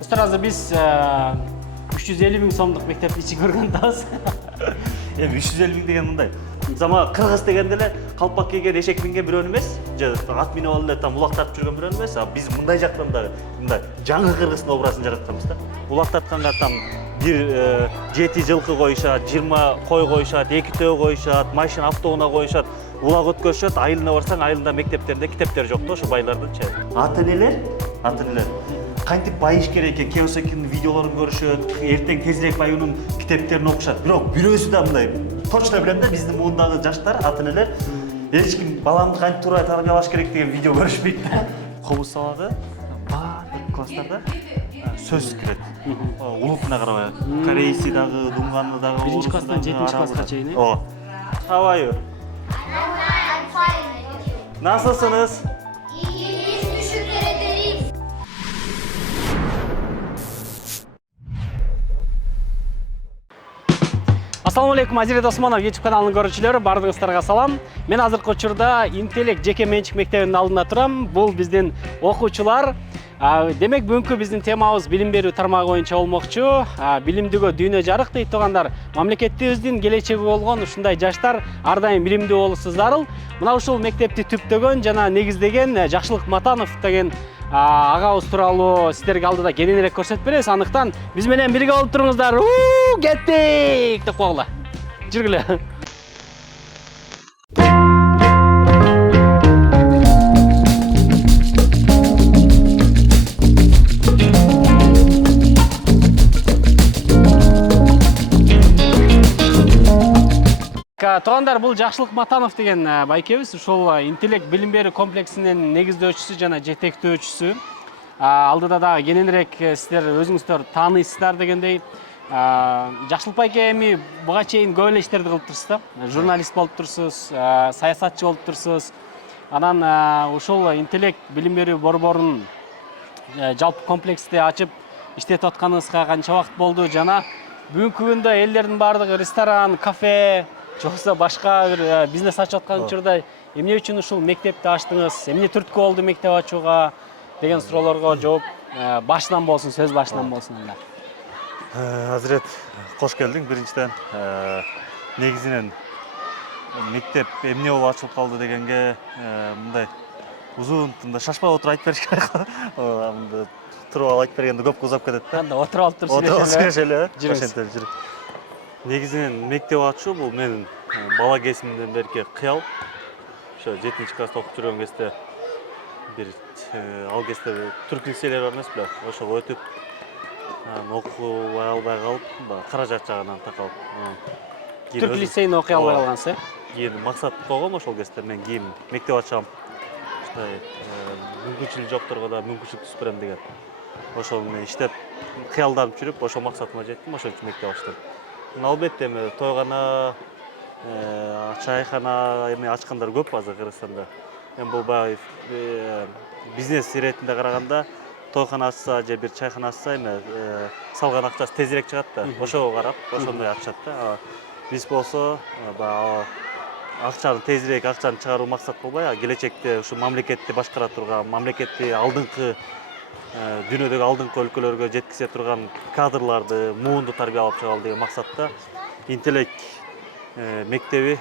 Сразу biz 350 bin сомдук мектепти ичи көргөн атабыз. Эми 350 миң деген мындай. Зама кыргыз дегенде эле калпак кийген, эшек минген бирөө эмес, же ат минип алып эле там улак тартып жүргөн бирөө эмес. А биз мындай жактан да мындай жаңы кыргыздын образын жаратканбыз да. Улак тартканга там бир 7 жылкы коюшат, 20 кой коюшат, 2 төө коюшат, машина автоунаа коюшат, улак өткөзүшөт. Айылына барсаң, айылында мектептеринде китептер жок да, ошо байлардынчы. Ата-энелер кантип байыш керек экен, Кийосакинин видеолорун көрүшөт, эртең тезирээк баюунун китептерин окушат. Бирок бирөөсү да мындай точно билем да, биздин муундагы жаштар, ата-энелер эч ким баламды кантип туура тарбиялаш керек деген видео көрүшпөйт да. Кобуз салады, баардык класстарда сөз кирет. Улутуна карабай, корейси дагы, дунганы дагы, Биринчи класстан 7-чи класска чейин, э? Ооба. How are you? Nasılsınız? İyiyiz, teşekkür ederiz. Ассаламу алейкум, Азирет Осмонов YouTube каналынын көрүүчүлөрү, баардыгыңыздарга салам. Мен азыркы учурда Интеллект жеке менчик мектебинин алдында турам. Бул биздин окуучулар. Демек бүгүнкү биздин темабыз билим берүү тармагы боюнча болмокчу. Билимдүүгө дүйнө жарык дейт тургандар. Мамлекетибиздин келечеги болгон ушундай жаштар ар дайым билимдүү болуусу зарыл. Мына ушул мектепти түптөгөн жана негиздеген Жакшылык Матанов деген агабыз тууралуу сиздерге алдыда кененирээк көрсөтүп беребиз. Андыктан биз менен бирге болуп туруңуздар. Кеттик деп койгула. Жүргүлө. Туугандар, бул Жакшылык Матанов деген байкебиз. Ушул интеллект билим берүү комплексинин негиздөөчүсү жана жетектөөчүсү. Алдыда да кененирээк сиздер өзүңүздөр тааныйсыздар дегендей. Жакшылык байке эми буга чейин көп эле иштерди кылып турсуз да. Журналист болуп турсуз, саясатчы болуп турсуз. Анан ушул интеллект билим берүү борборунун жалпы комплексти ачып иштетип атканыңызга канча убакыт болду жана бүгүнкү күндө элдердин баардыгы ресторан, кафе, жоксо башка бир бизнес ачып аткан учурда эмне үчүн ушул мектепти ачтыңыз, эмне түрткү болду мектеп ачууга деген суроолорго жооп башынан болсун, сөз башынан болсун анда. Азирет, кош келдиң. Биринчиден негизинен мектеп эмне болуп ачылып калды дегенге мындай узун мындай шашпай отуруп айтып бериш керек. Мындай туруп алып айтып бергенде көп узап кетет да. Анда отуруп алып туруп Сүйлөшөлү. Жүрүңүз. Негизинен мектеп ачуу бул менин бала кезимден берки кыял. Ошо 7-класста окуп жүргөн кезде бир ал кезде түрк лицейлери бар эмес беле? Ошого өтүп окубай албай калып, каражат жагынан такалып. Түрк лицейине окуй албай калгансыз, э? Кийин максат койгом ошол кезде мен кийин мектеп ачам. Ушундай мүмкүнчүлүгү жокторго да мүмкүнчүлүк түзүп берем деген. Ошол менен иштеп, кыялданып жүрүп, ошол максатыма жеттим, ошон үчүн мектеп ачтым. Албетте эми тойгана, чайхана эми ачкандар көп азыр Кыргызстанда. Эми бул баягы бизнес иретинде караганда тойхана ачса же бир чайхана ачса эми салган акчасы тезирээк чыгат да. Ошого карап, ошондой ачат да. Биз болсо баягы акчаны тезирээк акчаны чыгаруу максат кылбай, келечекте ушу мамлекетти башкара турган, мамлекетти алдыңкы дүйнөдөгү алдыңкы өлкөлөргө жеткизе турган кадрларды, муунду тарбиялап чыгалы деген максатта интеллект мектеби,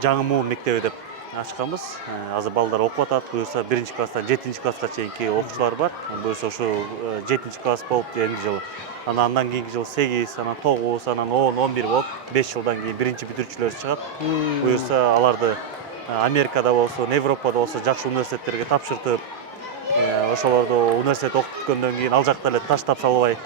жаңы муун мектеби деп ачканбыз. Азыр балдар окуп атат. Буюрса 1-класстан 7-класска чейинки окуучулар бар. Буюрса ушу 7-класс болуп энди жылы. Андан кийинки жылы 8, анан 9, анан 10, 11 болуп 5 жылдан кийин биринчи бүтүрүүчүлөр чыгат. Буюрса аларды Америкада болсун, Европада болсо жакшы университеттерге тапшыртып, ошолорду университет окуп бүткөндөн кийин ал жакта эле таштап салбай,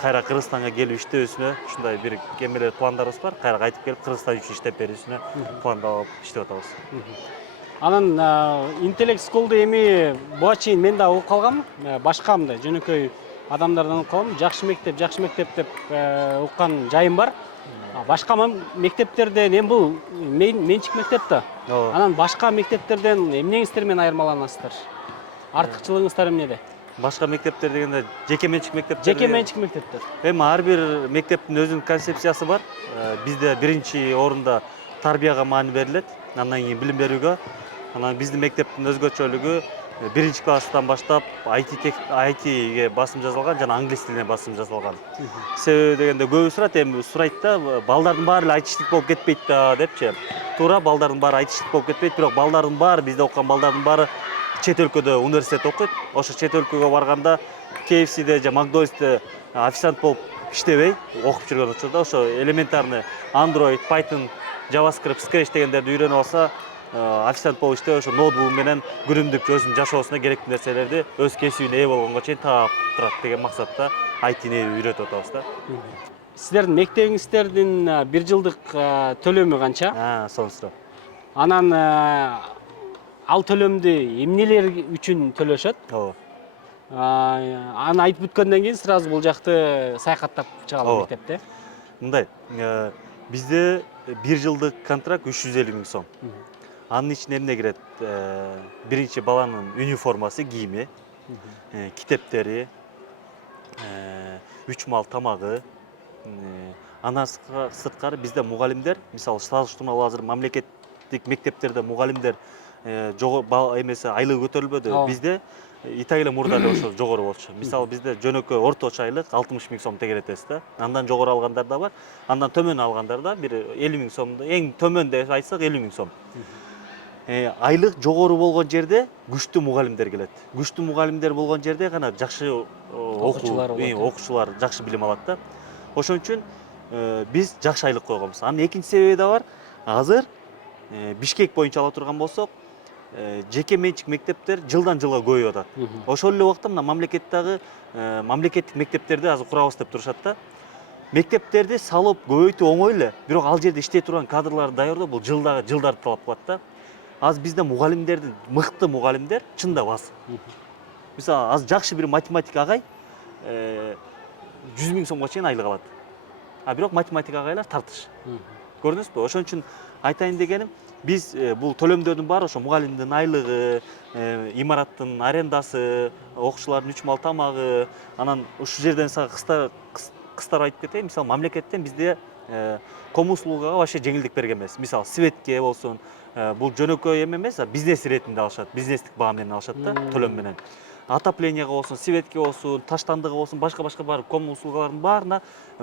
кайра Кыргызстанга келип иштөөсүнө ушундай бир эмелер пландарыбыз бар. Кайра кайтып келип Кыргызстан үчүн иштеп берүүсүнө пландап иштеп атабыз. Анан интеллект скулду эми буга чейин мен да угуп калгам, башка мындай жөнөкөй адамдардан угуп калгам. Жакшы мектеп деп уккан жайым бар. Башка мектептерден эми бул менчик мектеп да. Анан башка мектептерден эмнеңиздер менен айырмаланасыздар? Артыкчылыгыңыздар эмнеде? Башка мектептер дегенде жеке менчик мектептер. Жеке менчик мектептер. Эми ар бир мектептин өзүнүн концепциясы бар. Бизде биринчи орунда тарбияга маани берилет, андан кийин билим берүүгө. Анан биздин мектептин өзгөчөлүгү биринчи класстан баштап айтиге басым жасалган жана англис тилине басым жасалган. Себеби дегенде көбү сурайт да, балдардын баары эле айтиштик болуп кетпейт да депчи. Туура, балдардын баары айтиштик болуп кетпейт, бирок балдардын баары, бизде окуган балдардын баары чет өлкөдө университетте окуйт. Ошо чет өлкөгө барганда KFC'де же McDonald's'те официант болуп иштебей окуп жүргөн учурда ошо элементарный Android, Python, JavaScript, Scratch дегендерди үйрөнүп алса, официант болуп иштеп, ошо ноутбук менен күнүмдүк өзүнүн жашоосуна керектүү нерселерди өз кесибине ээ болгонго чейин таап турат деген максатта айтини үйрөтүп атабыз да. Сиздердин мектебиңиздердин 1 жылдык төлөмү канча? Сонун суроо. Анан ал төлөмдү эмнелер үчүн төлөшөт? Ооба. Аны айтып бүткөндөн кийин сразу бул жакты саякаттап чыгалам мектепте. Мындай, бизде 1 жылдык контракт 350 000 сом. Анын ичине эмне кирет? Биринчи баланын униформасы, кийими, китептери, 3 маал тамагы. Андан сырткары бизде мугалимдер, мисалы салыштырмалуу азыр мамлекеттик мектептерде мугалимдер эмеси айлыгы көтөрүлбөдү. Бизде Италия эле мурда эле ошо жогору болчу. Мисалы бизде жөнөкөй орточо айлык 60 000 сом тегеретесиз да. Андан жогору алгандар да бар. Андан төмөн алгандар да бир 50 000 сомду, эң төмөн деп айтсак 50 000 сом. Айлык жогору болгон жерде күчтүү мугалимдер келет. Күчтүү мугалимдер болгон жерде гана жакшы окуучулар жакшы билим алат да. Ошон үчүн биз жакшы айлык койгонбуз. Анын экинчи себеби да бар. Азыр Бишкек боюнча ала турган болсок, жеке менчик мектептер жылдан жылга көбөйүп атат. Ошол эле убакта мына мамлекеттик мектептерди азыр курабыз деп турушат да. Мектептерди салып көбөйтүү оңой эле, бирок ал жерде иштей турган кадрларды даярдоо бул жылдарды талап кылат да. Азыр бизде мугалимдердин, мыкты мугалимдер чындап аз. Мисалы, азыр жакшы бир математик агай 100 000 сомго чейин айлык алат. Бирок математик агайлар тартыш. Көрдүңүзбү? Ошон үчүн айтайын дегеним, биз бул төлөмдөрдүн баары ошо мугалимдин айлыгы, имараттын арендасы, окуучулардын 3 маал тамагы, анан ушул жерден сага кыстар айтып кетейин. Мисалы, мамлекеттен бизде ком услугага вообще жеңилдик берген эмес. Мисалы, светке болсун, бул жөнөкөй эме эмес, бизнес иретинде алышат, бизнестик баа менен алышат да, төлөм менен. Отопленияга болсун, светке болсун, таштандыга болсун, башка бар ком услугалардын баарына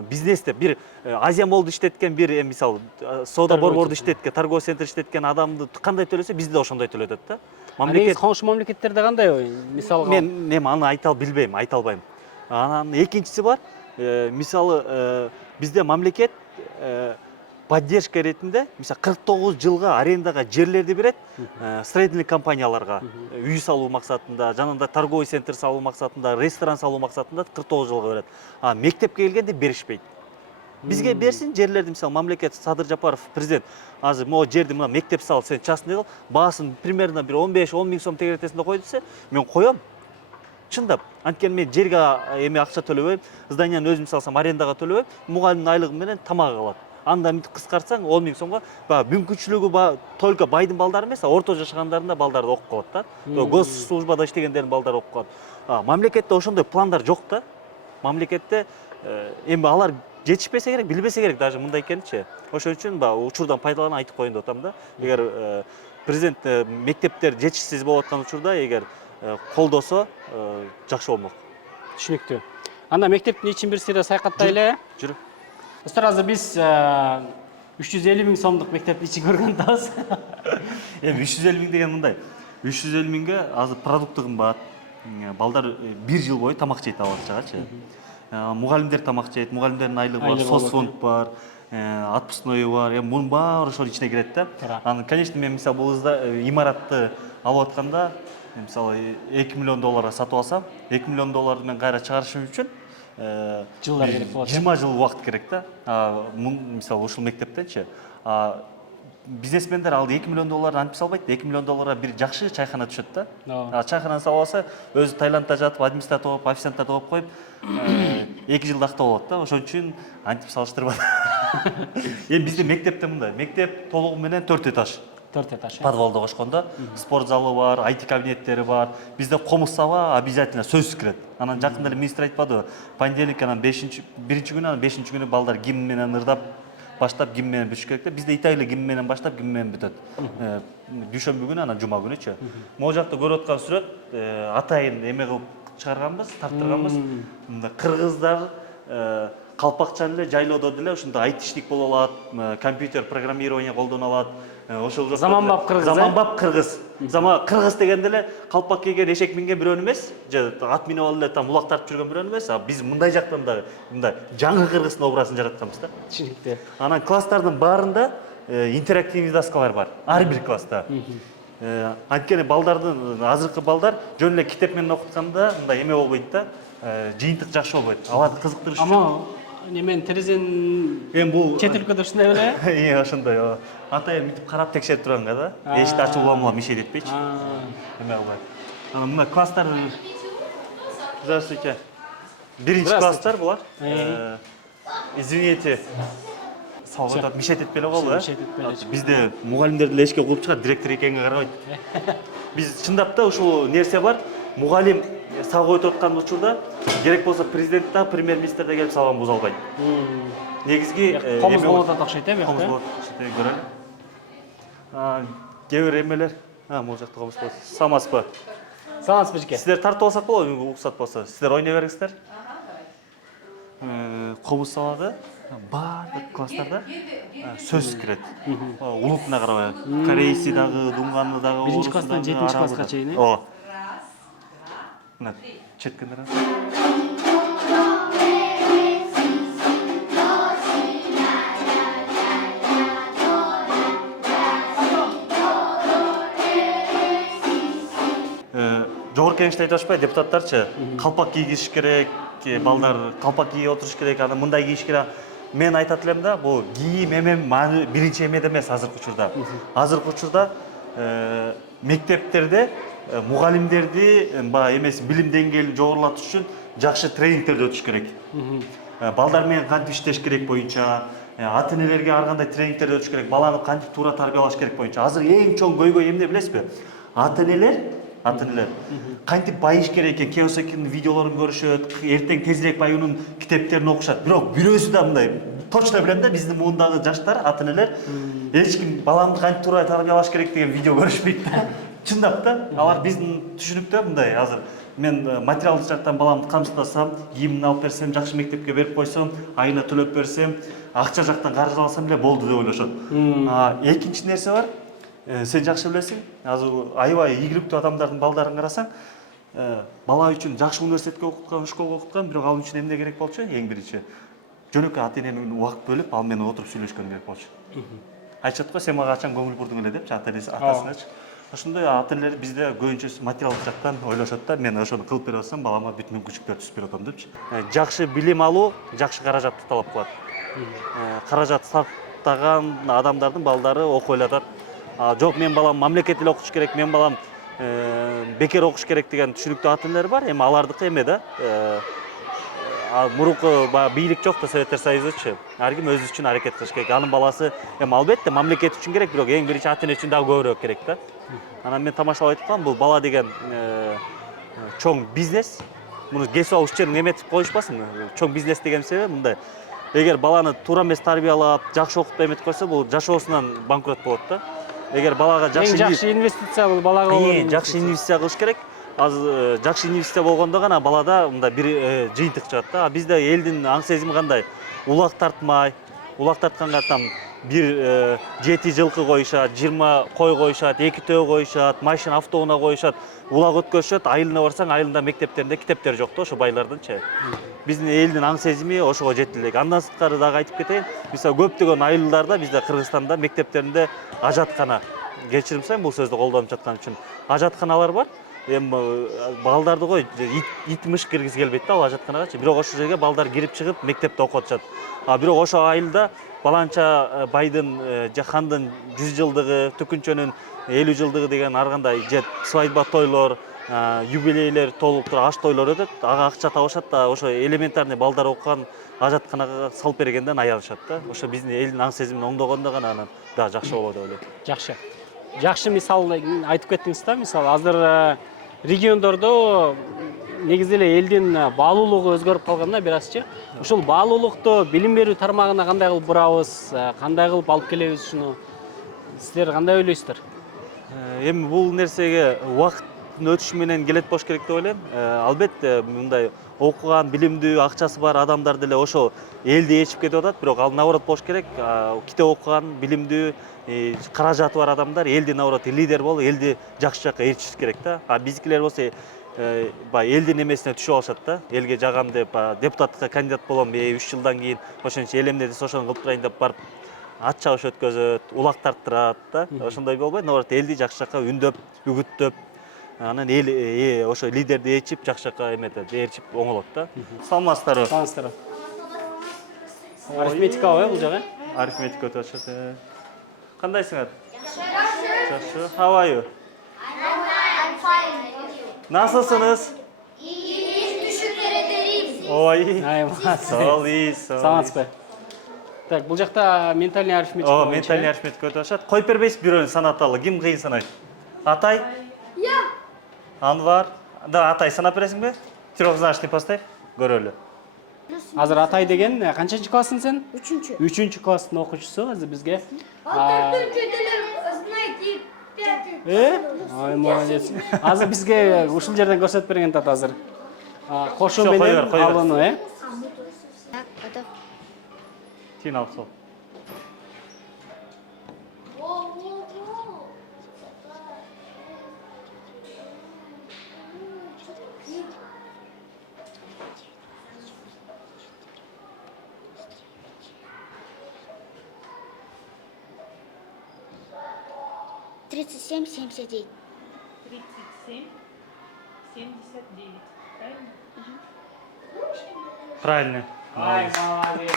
бизнесте бир Азия молду иштеткен бир мисалы соода борборду иштеткен, торговый центр иштеткен адамды кандай төлөсө, бизде ошондой төлөтөт да. Мамлекет коңшу мамлекеттерде кандай? Мисалы мен аны айта албайм. Анан экинчиси бар. Мисалы бизде мамлекет поддержка ретинде, мисалы 49 жылга арендага жерлерди берет, строительный компанияларга үй салуу максатында, жанында торговый центр салуу максатында, ресторан салуу максатында 49 жылга берет. Мектепке келгенде беришпейт. Бизге берсин жерлерди, мисалы мамлекет Садыр Жапаров президент азыр могу жерди мына мектеп сал, сен частный кыл, баасын примерно бир 15-10 000 сом тегеретесинде кой десе, мен коем. Чындап, анткени мен жерге эме акча төлөбөйм, зданияны өзүм салсам арендага төлөбөйм, мугалимдин айлыгы менен тамак алат. Анда кыскартсаң 10 000 сомго мүмкүнчүлүгү только байдын балдары эмес, орто жашагандарында балдарды окуп калат да. Госслужбада иштегендердин балдары окуп калат. Мамлекетте ошондой пландар жок да. Мамлекетте эми алар жетишпесе керек, билбесе керек даже мындай экенинчи. Ошон үчүн учурдан пайдаланып айтып коеюн деп атам да. Эгер президент мектептер жетишсиз болуп аткан учурда эгер колдосо жакшы болмок. Түшүнүктүү. Анда мектептин ичин бир сыйра саякаттайлы. Жүрү. Достор, азыр биз 350 000 сомдук мектептин ичин көргөн атабыз. Эми 350 000 деген мындай. 350 000ге азыр продукты кымбат. Балдар 1 жыл бою тамак жейт абакчагачы. Мугалимдер тамак жейт, мугалимдердин айлыгы бар, соцфонд бар, отпускной бар. Эми мунун баары ошонун ичине кирет да. Анан, конечно, мен мисалы бул имаратты алып атканда, мисалы $2 миллион сатып алсам, $2 миллион мен кайра чыгарышым үчүн жылдар керек болот. 20 жыл убакыт керек да. Мисалы ушул мектептенчи. Бизнесмендер алды $2 миллион антип салбайт. $2 миллион бир жакшы чайхана түшөт да. Чайхананы салып алса, өзү Таиландда жатып, администратор болуп, официанттарды окуп коюп, 2 жылда акта болот да. Ошон үчүн антип салыштырбат. Эми бизде мектепте мындай. Мектеп толугу менен 4 этаж. 4 этаж. Подвалда кошкондо спорт залы бар, IT кабинеттери бар. Бизде комуз саба обязательно сөзсүз кирет. Анан жакында эле министр айтпадыбы? Понедельник анан 1-күнү, анан 5-күнү балдар гимн менен ырдап баштап ким менен бүтүш керек да. Бизде Италия ким менен баштап ким менен бүтөт. Дүйшөмбү күнү анан жума күнүчү. Могу жакта көрүп аткан сүрөт атайын эме кылып чыгарганбыз, тартырганбыз. Мында кыргыздар калпакча эле жайлоодо деле ушундай айтиштик боло алат, компьютер программирование колдоно алат. Ошол Заманбап кыргыз. Заманбап кыргыз. Кыргыз дегенде эле калпак кийген, эшек минген бирөө эмес, же ат минип алып эле там улак тартып жүргөн бирөө эмес. Биз мындай жактан да мындай жаңы кыргыздын образын жаратканбыз да. Түшүнүктүү. Анан класстардын баарында интерактивный доскалар бар. Ар бир класста. Анткени балдардын азыркы балдар жөн эле китеп менен окутканда мындай эме болбойт да. Жыйынтык жакшы болбойт. Аларды кызыктырыш үчүн. Ама немен терезенин Эми бул чет өлкөдө ушундай беле? ошондой. Атайын мынтип карап текшерип турганга да. Эшикти ачып улам мишет этпейчи. Эме кылбайт. Анан мына класстар. Здравствуйте. Биринчи класстар булар. Извините. Салгатат мишет этпей эле калды, Мишет этпей эле. Бизде мугалимдер деле эшикке куруп чыгат, директор экенге карабайт. Биз чындап да ушул нерсе бар. Мугалим салгы өтүп аткан учурда керек болсо президент да, премьер-министр да келип салган буза албайт. Негизги Комуз болуп атат окшойт, бияк. комуз болот, көрөлү. Кээ бир эмелер, могу жакта комуз болот. Саламатсызбы? Саламатсызбы жеке. Сиздер тартып алсак болобу, уруксат болсо? Сиздер ойной бериңиздер. Комуз салады. Баардык класстарда сөз кирет. Улутуна карабай. Корейси дагы, дунганы дагы, Биринчи класстан 7-нчи класска чейин. Ооба. Мына четкендер. Жогорку кеңеште айтып атышпайбы, депутаттарчы, калпак кийгизиш керек, балдар калпак кийип отуруш керек, аны мындай кийиш керек. Мен айтат элем да, бул кийим биринчи эмеде эмес азыркы учурда. Азыркы учурда мектептерде мугалимдерди эмеси билим деңгээлин жогорулатыш үчүн жакшы тренингтерди өтүш керек. Балдар менен кантип иштеш керек боюнча, ата-энелерге ар кандай тренингтерди өтүш керек, баланы кантип туура тарбиялаш керек боюнча. Азыр эң чоң көйгөй эмне билесизби? Ата-энелер кантип байыш керек экен, Кийосакинин видеолорун көрүшөт, эртең тезирээк баюунун китептерин окушат. Бирок бирөөсү да мындай точно билем да, биздин муундагы жаштар, ата-энелер эч ким баламды кантип туура тарбиялаш керек деген видео көрүшпөйт да. Чындап да, алар биздин түшүнүктө мындай азыр мен материалдык жактан баламды камсыздасам, кийимин алып берсем, жакшы мектепке берип койсом, айына төлөп берсем, акча жактан каржы алсам эле болду деп ойлошот. Экинчи нерсе бар. Сен жакшы билесиң, азыр аябай ийгиликтүү адамдардын балдарын карасаң, бала үчүн жакшы университетке окуткан, школго окуткан, бирок ал үчүн эмне керек болчу? Эң биринчи жөнөкөй ата-эненин убакыт бөлүп, ал менен отуруп сүйлөшкөн керек болчу. Айтышат го, сен мага качан көңүл бурдуң эле депчи атасыначы. Ошондой ата-энелер бизде көбүнчө материалдык жактан ойлошот да, мен ошону кылып берип атсам, балама бүт мүмкүнчүлүктөр түзүп берип атам депчи. Жакшы билим алуу жакшы каражатты талап кылат. Каражат сактаган адамдардын балдары окуй эле атат. Жок, мен балам мамлекет эле окуш керек, мен балам бекер окуш керек деген түшүнүктүү ата-энелер бар. Эми алардыкы эме да. Мурунку бийлик жок да, Советтер Союзучу. Ар ким өзү үчүн аракет кылыш керек. Анын баласы эми албетте мамлекет үчүн керек, бирок эң биринчи ата-эне үчүн дагы көбүрөөк керек да. Анан мен тамашалап айткам, бул бала деген чоң бизнес. Муну кесип алыш үчүн эметип коюшпасын. Чоң бизнес деген себеби мындай. Эгер баланы туура эмес тарбиялап, жакшы окуп эметип койсо, бул жашоосунан банкрот болот да. Эгер балага жакшы инвестиция бул балага болгон. Жакшы инвестиция кылыш керек. Азыр жакшы инвестиция болгондо гана балада мындай бир жыйынтык чыгат да. Бизде элдин аң сезими кандай? Улак тартмай, улак тартканга там бир 7 жылкы коюшат, 20 кой коюшат, 2 төө коюшат, машина автоунаа коюшат, улак өткөзүшөт. Айылына барсаң, айылында мектептеринде китептер жок да, ошо байлардынчы. Биздин элдин аң сезими ошого жетти элек. Андан сырткары дагы айтып кетейин. Мисалы көптөгөн айылдарда бизде Кыргызстанда мектептеринде ажаткана, кечирим сурайм бул сөздү колдонуп жаткан үчүн. Ажатканалар бар. Эми балдарды кой, ит мыш киргизи келбейт да ал ажатканагачы. Бирок ошол жерге балдар кирип чыгып мектепте окуп атышат. Бирок ошо айылда баланча байдын же хандын 100 жылдыгы, түкүнчөнүн 50 жылдыгы деген ар кандай же свадьба тойлор, юбилейлер толуп туруп аш тойлор өтөт. Ага акча табышат да, ошо элементарный балдар окуган ажатканага салып бергенден аялышат да. Ошо биздин элдин аң сезимин оңдогондо гана анан да жакшы болот деп ойлойм. Жакшы. Жакшы мисал айтып кеттиңиз да, мисалы азыр региондордо негизи эле элдин баалуулугу өзгөрүп калган да бир азчы. Ушул баалуулукту билим берүү тармагына кандай кылып бурабыз, кандай кылып алып келебиз ушуну? Силер кандай ойлойсуздар? Эми бул нерсеге убакыттын өтүшү менен келет болуш керек деп ойлойм. Албетте мындай окуган, билимдүү, акчасы бар адамдар деле ошо элди ээрчип кетип атат, бирок ал наоборот болуш керек. Китеп окуган, билимдүү, каражаты бар адамдар элди наоборот лидер болуп, элди жакшы жакка ээрчиш керек да. Биздикилер болсо баягы элдин эмесине түшүп алышат да. Элге жагам деп, депутаттыкка кандидат болом, 3 жылдан кийин ошончо эл эмне десе ошону кылып турайын деп барып ат чабыш өткөзөт, улак тарттырат да. Ошондой болбой, наоборот элди жакшы жакка үндөп, үгүттөп, анан эл ошо лидерди ээрчип жакшы жакка эметет, ээрчип оңолот да. Саламатсыздарбы? Саламатсыздарбы. Арифметикабы бул жагы? Арифметика өтүп атышат. Кандайсыңар? Жакшы. How are you? I'm fine. Nasılsınız? İyiyiz, teşekkür ederiz. Ой. Сау Саламатсыз. Саламатсызбы? Так, бул жакта ментальный арифметика. Ментальный арифметика өтүп атышат. Коюп бербейсиз бирөөнү санаталы. Ким кыйын санайт? Атай? Я. Анвар? Да, Атай санап бересиңби? Трехзначный поставь. Көрөлү. Азыр Атай деген канчанчы классын сен? 3. 3-чү класстын окуучусу азыр бизге. Знаете, 5. Ой, молодец. Азыр бизге ушул жерден көрсөтүп берген тат азыр. Кошу Всё, менен кой бер. алууну, Так, готов. Тиин алып сол. Тридцать семь, 79. 37, 79. Правильно? Правильно. Ай, молодец.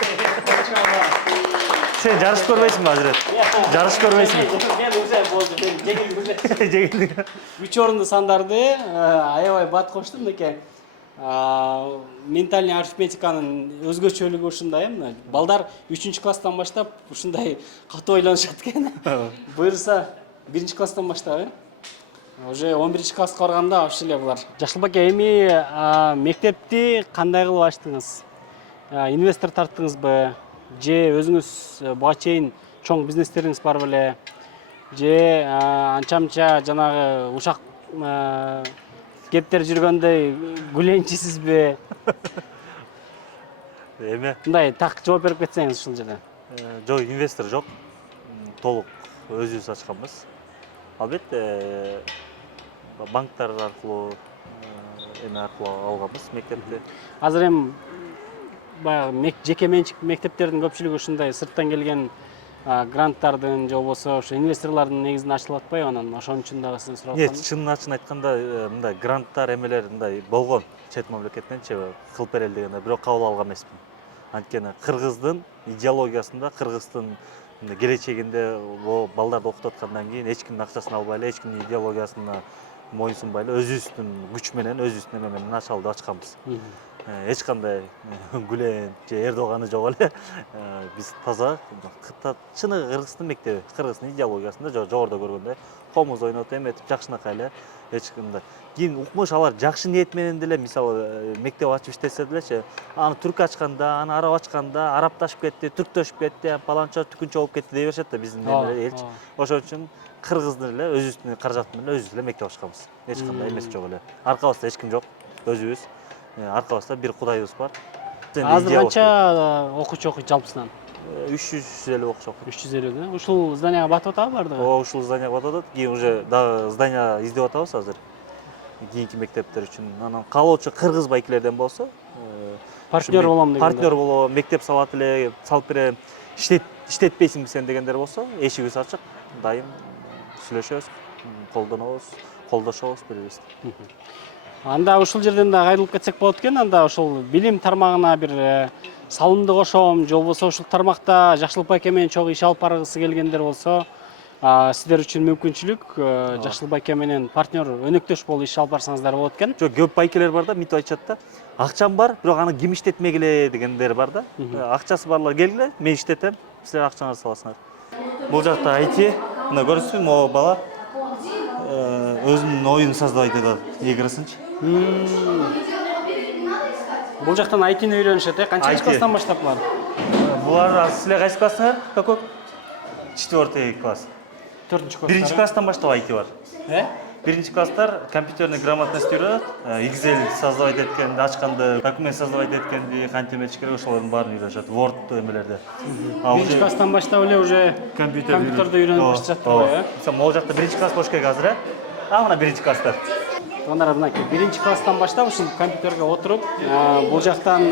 Сен жарыш көрбөйсүңбү азырет? Жарыш көрбөйсүңбү? Мен уже болду, мен жеңилдим. Жеңилдик. 3 орунду сандарды аябай бат коштум мынакей. Ментальный арифметиканын өзгөчөлүгү ушундай, мына балдар 3-класстан баштап ушундай катуу ойлонушат экен. Буюрса 1-класстан баштап, уже 11-класска барганда вообще эле булар. Жакшылбек ака, эми мектепти кандай кылып ачтыңыз? Инвестор тарттыңызбы? Же өзүңүз буга чейин чоң бизнестериңиз бар беле? Же анча-мынча жанагы ушак кептер жүргөндөй гүленчисизби? Эме? Мындай так жооп берип кетсеңиз ушул жерде. Жок, инвестор жок. Толук өзүбүз ачканбыз. Албетте банктар аркылуу эме аркылуу алганбыз мектепти. Азыр эми баягы жеке менчик мектептердин көпчүлүгү ушундай сырттан келген гранттардын же болбосо ошо инвесторлордун негизинде ачылып атпайбы, анан ошон үчүн дагы сизден сурап Нет, атам. чынын ачын айтканда мындай гранттар эмелер мындай болгон чет мамлекеттенчи кылып берели дегенде, бирок кабыл алган эмесмин. Анткени кыргыздын идеологиясында, кыргыздын келечегинде балдарды окутуп аткандан кийин эч кимдин акчасын албай эле, эч кимдин идеологиясына моюнсунбай эле өзүбүздүн күч менен, өзүбүздүн эме менен ачалы деп ачканбыз. Эч кандай Гүлен же Эрдоганы жок эле. Биз таза чыны Кыргыздын мектеби, Кыргыздын идеологиясында жогоруда көргөндөй комуз ойнотуп эметип жакшынакай эле эч кимде. Кийин укмуш алар жакшы ниет менен деле мисалы мектеп ачып иштесе делечи, аны түрк ачканда, аны араб ачканда арабташып кетти, түрктөшүп кетти, паланча түкүнчө болуп кетти дей беришет да биздин элчи. Ошон үчүн кыргыздын эле өзүбүздүн каражат менен өзүбүз эле мектеп ачканбыз. Эч кандай эмеси жок эле. Аркабызда эч ким жок, өзүбүз. Аркабызда бир кудайыбыз бар. Азыр канча окуучу окуйт жалпысынан? 350 окуучу окуйт. 350 да? Ушул зданияга батып атабы бардыгы? Ушул зданияга батып атат. Кийин уже дагы здания издеп атабыз азыр. Кийинки мектептер үчүн. Анан каалоочу кыргыз байкелерден болсо, Партнер болом деген. Партнер болом, мектеп салат эле, салып берем. Иштетпейсиңби сен дегендер болсо, эшигибиз ачык. Дайым сүйлөшөбүз, колдошобуз бири-бирибизди. Анда ушул жерден да кайрылып кетсек болот экен. Анда ошол билим тармагына бир салымды кошом, же болбосо ушул тармакта Жакшылык байке менен чогуу иш алып баргысы келгендер болсо, сиздер үчүн мүмкүнчүлүк Жакшылык байке менен партнер өнөктөш болуп иш алып барсаңыздар болот экен. Жок, көп байкелер бар да, мынтип айтышат да. Акчам бар, бирок аны ким иштетмегиле дегендер бар да. Акчасы барлар келгиле, мен иштетем, силер акчаңызды саласыңар. Бул жакта IT, мына көрүңүзбү, могу бала өзүнүн оюн создавать этет, игрысынчы. Бул жактан айтыны үйрөнүшөт, канча IT. класстан баштап булар? Булар силер кайсы класстар? Какой? 4 класс. 4-чү класстар. Биринчи класстан баштап IT бар. Биринчи класстар компьютерный грамотность үйрөнөт. Excel создавать эткенди, ачканды, документ создавать эткенди, кантип эметиш керек, ошолордун баарын үйрөнүшөт. Word эмелерди. Биринчи класстан баштап эле уже компьютерди үйрөнүп башташат го, Мисалы, могул жакта биринчи класс болуш керек азыр, мына биринчи класстар. Туугандар, мынакей биринчи класстан баштап ушул компьютерге отуруп, бул жактан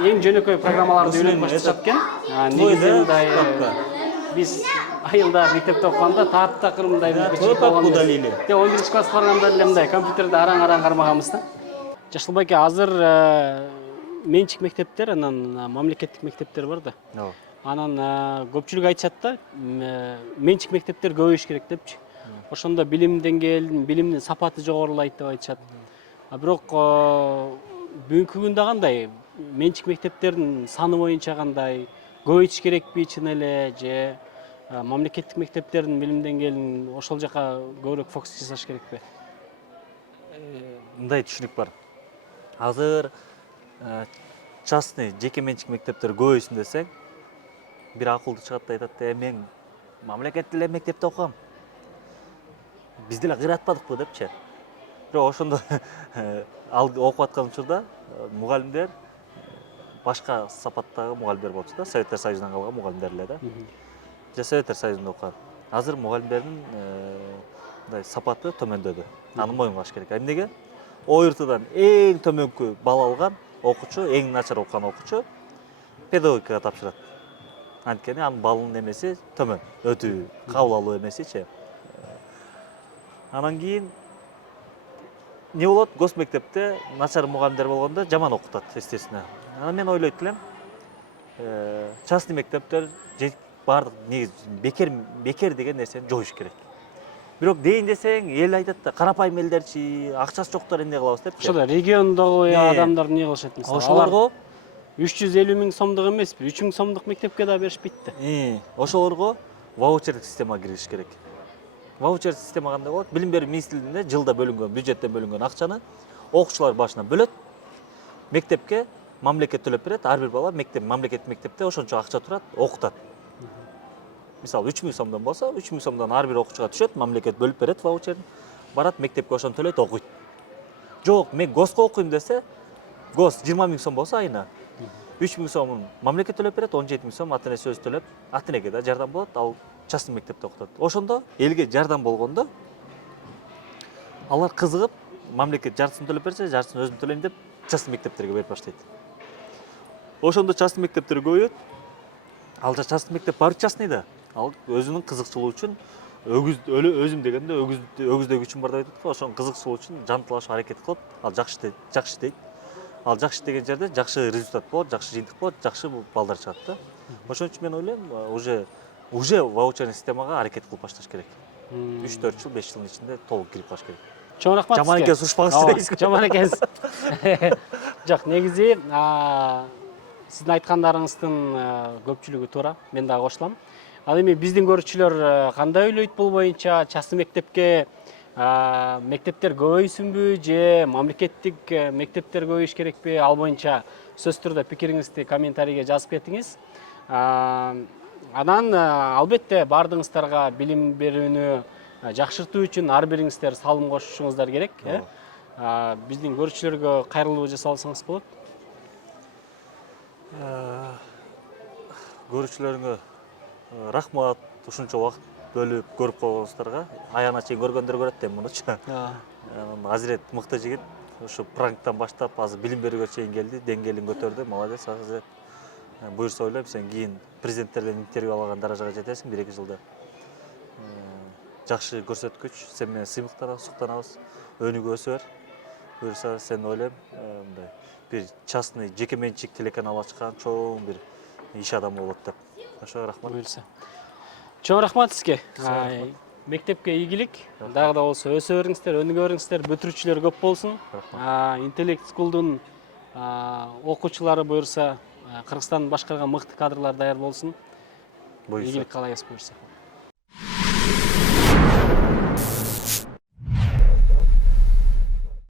эң жөнөкөй программаларды үйрөнүп башташат экен. Негизи мындай биз айылда мектепте окуганда таап мындай бир болгон. 11 класс барганда эле мындай компьютерди араң кармаганбыз да. Жашыл байке, азыр менчик мектептер, анан мамлекеттик мектептер бар да. Анан көпчүлүк айтышат да, менчик мектептер көбөйүш керек депчи. Ошондо билим деңгээлин, билимдин сапаты жогорулайт деп айтышат. Бирок бүгүнкү күндө кандай? Менчик мектептердин саны боюнча кандай? Көбөйтүш керекпи чын эле же мамлекеттик мектептердин билим деңгээлин ошол жака көбүрөөк фокус жасаш керекпи? Мындай түшүнүк бар. Азыр частный, жеке менчик мектептер көбөйсүн десең, бир акылды чыгат да айтат, мен мамлекеттик эле мектепте окугам. Биз деле кыйратпадыкпы депчи. Бирок ошондо окуп аткан учурда мугалимдер башка сапаттагы мугалимдер болчу да, Советтер Союзунан калган мугалимдер эле да. Же Советтер Союзунда окуган. Азыр мугалимдердин мындай сапаты төмөндөдү. Аны моюнга керек. Эмнеге? ОРТдан эң төмөнкү бал алган окуучу, эң начар окуган окуучу педагогикага тапшырат. Анткени анын балынын эмеси төмөн, өтүү, кабыл алуу эмесичи. Анан кийин не болот? Госмектепте начар мугалимдер болгондо жаман окутат, естественно. Анан мен ойлойт элем, частный мектептер бардык негизи бекер деген нерсени жоюш керек. Бирок дейин десең, эл айтат да, карапайым элдерчи, акчасы жоктор эмне кылабыз депчи. Ошол региондогу адамдар эмне кылышат мисалы? Ошолорго 350 миң сомдук эмес, 3 миң сомдук мектепке да беришпейт да. Ошолорго ваучерлик системага кириш керек. Ваучер система кандай болот? Билим берүү министрлигинде жылда бөлүнгөн, бюджеттен бөлүнгөн акчаны окуучулар башына бөлөт. Мектепке мамлекет төлөп берет, ар бир бала мамлекеттик мектепте ошончо акча турат, окутат. Мисалы 3 миң сомдон болсо, 3 миң сомдон ар бир окуучуга түшөт, мамлекет бөлүп берет ваучерин. Барат мектепке ошону төлөйт, окуйт. Жок, мен ГОСко окуйм десе, ГОС 20 миң сом болсо айына 3 миң сомун мамлекет төлөп берет, 17 миң сом ата-энеси өзү төлөп, ата-энеге да жардам болот, ал частный мектепте окутат. Ошондо элге жардам болгондо алар кызыгып, мамлекет жартысын төлөп берсе, жартысын өзүм төлөйм деп частный мектептерге берип баштайт. Ошондо частный мектептер көбөйөт. Ал частный мектеп бар частный да. Ал өзүнүн кызыкчылыгы үчүн өзүм дегенде өгүздө күчүм бар деп айтат го, ошонун кызыкчылыгы үчүн жан талашып аракет кылып, ал жакшы дейт. Ал жакшы деген жерде жакшы результат болот, жакшы жыйынтык болот, жакшы балдар чыгат да. Ошон үчүн мен ойлойм, уже ваучерный системага аракет кылып башташ керек. 3-4 жыл, 5 жылдын ичинде толук кирип калыш керек. Чоң рахмат. Жаман экенсиз, ушпаңыз дейсизби? Жаман экенсиз. Жок, негизи сиздин айткандарыңыздын көпчүлүгү туура, мен дагы кошулам. Ал эми биздин көрүүчүлөр кандай ойлойт бул боюнча? Частный мектепке мектептер көбөйсүнбү же мамлекеттик мектептер көбөйүш керекпи? Ал боюнча сөзсүз түрдө пикириңизди комментарийге жазып кетиңиз. Анан албетте бардыгыңыздарга билим берүүнү жакшыртуу үчүн ар бириңиздер салым кошушуңуздар керек. Биздин көрүүчүлөргө кайрылуу жасалсаңыз болот. Көрүүчүлөрүңө рахмат, ушунча убакыт бөлүп көрүп койгонуңуздарга. Аяна чейин көргөндөр көрөт да мунучу. Азирет мыкты жигит. Ушу пранктан баштап азыр билим берүүгө чейин келди, деңгээлин көтөрдү. Молодец, Азирет. Буюрса ойлойм, сен кийин президенттерден интервью алган даражага жетесиң 1-2 жылда. Жакшы көрсөткүч, сен менен сыймыктанабыз, суктанабыз, өнүгүп өсө бер. Буюрса сен ойлойм, мындай бир частный, жеке менчик телеканал ачкан чоң бир иш адамы болот деп. Ошого рахмат. Буюрса. Чоң рахмат сизге. Мектепке ийгилик. Дагы да болсо өсө бериңиздер, өнүгө бериңиздер, бүтүрүүчүлөр көп болсун. Интеллект скулдун окуучулары буюрса Кыргызстандын башкарган мыкты кадрлар даяр болсун. Ийгилик каалайбыз буюрса.